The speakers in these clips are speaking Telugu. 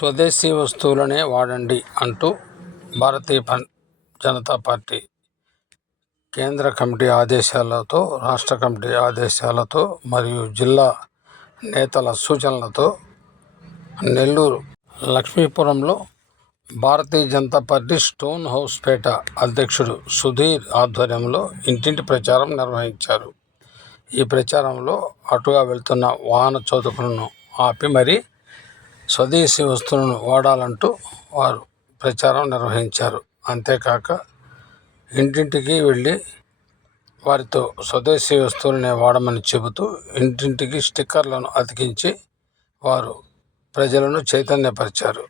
స్వదేశీ వస్తువులనే వాడండి అంటూ భారతీయ జనతా పార్టీ కేంద్ర కమిటీ ఆదేశాలతో, రాష్ట్ర కమిటీ ఆదేశాలతో మరియు జిల్లా నేతల సూచనలతో Nellore లక్ష్మీపురంలో Bharatiya Janata party stone house పేట అధ్యక్షుడు సుధీర్ ఆధ్వర్యంలో ఇంటింటి ప్రచారం నిర్వహించారు. ఈ ప్రచారంలో అటుగా వెళ్తున్న వాహన చోదకులను ఆపి మరీ స్వదేశీ వస్తువులను వాడాలంటూ వారు ప్రచారం నిర్వహించారు. అంతేకాక ఇంటింటికి వెళ్ళి వారితో స్వదేశీ వస్తువులనే వాడమని చెబుతూ ఇంటింటికి స్టిక్కర్లను అతికించి వారు ప్రజలను చైతన్యపరిచారు.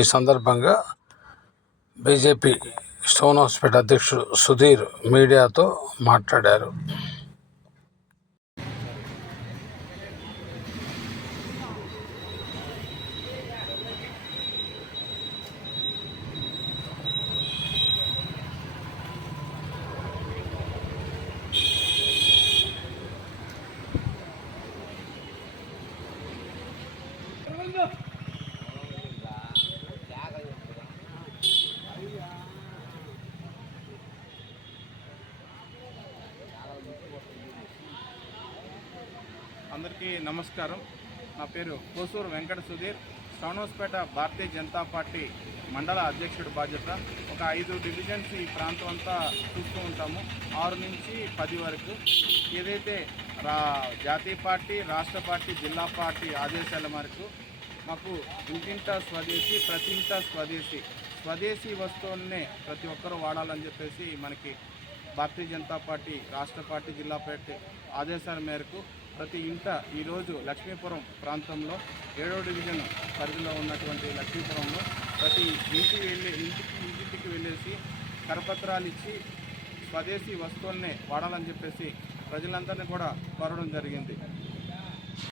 ఈ సందర్భంగా బీజేపీ స్టోన్ హౌస్ పేట అధ్యక్షుడు సుధీర్ మీడియాతో మాట్లాడారు. అందరికీ నమస్కారం. నా పేరు కోసూరు వెంకట సుధీర్. స్టోన్ హౌస్ పేట భారతీయ జనతా పార్టీ మండల అధ్యక్షుడి బాధ్యత. ఒక 5 డివిజన్స్ ఈ ప్రాంతం అంతా చూస్తూ ఉంటాము, 6 నుంచి 10 వరకు. ఏదైతే జాతీయ పార్టీ, రాష్ట్ర పార్టీ, జిల్లా పార్టీ ఆదేశాల మేరకు మాకు ఇంటింటా స్వదేశీ, ప్రతి ఇంటా స్వదేశీ వస్తువులనే ప్రతి ఒక్కరూ వాడాలని చెప్పేసి మనకి భారతీయ జనతా పార్టీ, రాష్ట్ర పార్టీ, జిల్లా పార్టీ ఆదేశాల మేరకు ప్రతి ఇంట ఈరోజు లక్ష్మీపురం ప్రాంతంలో 7వ డివిజన్ పరిధిలో ఉన్నటువంటి లక్ష్మీపురంలో ప్రతి ఇంటికి వెళ్ళేసి కరపత్రాలు ఇచ్చి స్వదేశీ వస్తువులనే వాడాలని చెప్పేసి ప్రజలందరినీ కూడా కోరడం జరిగింది.